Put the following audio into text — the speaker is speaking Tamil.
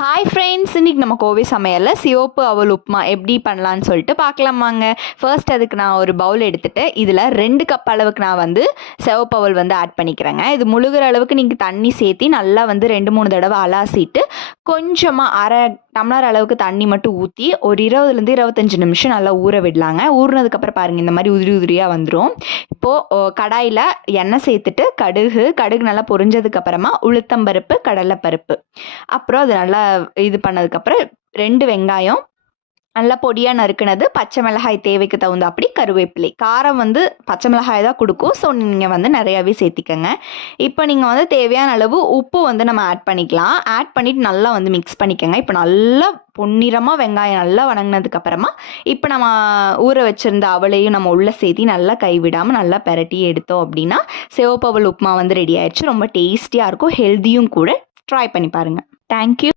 ஹாய் ஃப்ரெண்ட்ஸ், இன்றைக்கி நம்ம கோவை சமையலில் சிவப்பு அவல் உப்புமா எப்படி பண்ணலான்னு சொல்லிட்டு பார்க்கலாமாங்க. ஃபர்ஸ்ட் அதுக்கு நான் ஒரு பவுல் எடுத்துகிட்டு இதில் 2 கப் அளவுக்கு நான் வந்து சிவப்பு அவல் வந்து ஆட் பண்ணிக்கிறேங்க. இது முழுகிற அளவுக்கு நீங்கள் தண்ணி சேர்த்தி நல்லா வந்து 2-3 தடவை அலாசிட்டு கொஞ்சமாக அரை டம்ளர் அளவுக்கு தண்ணி மட்டும் ஊற்றி ஒரு 20லேருந்து 25 நிமிஷம் நல்லா ஊற விடலாங்க. ஊறினதுக்கப்புறம் பாருங்கள், இந்த மாதிரி உதிரி உதிரியாக வந்துடும். இப்போது கடாயில் எண்ணெய் சேர்த்துட்டு கடுகு நல்லா பொரிஞ்சதுக்கப்புறமா உளுத்தம்பருப்பு, கடலைப்பருப்பு, அப்புறம் அது நல்லா இது பண்ணதுக்கப்புறம் 2 வெங்காயம் நல்லா பொடியாக நறுக்குனது, பச்சை மிளகாய் தேவைக்கு தகுந்த அப்படி கருவேப்பிலை. காரம் வந்து பச்சை மிளகாய் தான் கொடுக்கும், ஸோ நீங்கள் வந்து நிறையாவே சேர்த்திக்கங்க. இப்போ நீங்கள் வந்து தேவையான அளவு உப்பு வந்து நம்ம ஆட் பண்ணிக்கலாம். ஆட் பண்ணிவிட்டு நல்லா வந்து மிக்ஸ் பண்ணிக்கோங்க. இப்போ நல்லா பொன்னிறமாக வெங்காயம் நல்லா வணங்கினதுக்கப்புறமா இப்போ நம்ம ஊற வச்சுருந்த அவளையும் நம்ம உள்ளே சேர்த்தி நல்லா கைவிடாமல் நல்லா பெரட்டி எடுத்தோம் அப்படின்னா சிவப்பு அவல் உப்புமா வந்து ரெடி ஆயிடுச்சு. ரொம்ப டேஸ்டியாக இருக்கும், ஹெல்த்தியும் கூட. ட்ரை பண்ணி பாருங்கள். தேங்க்யூ.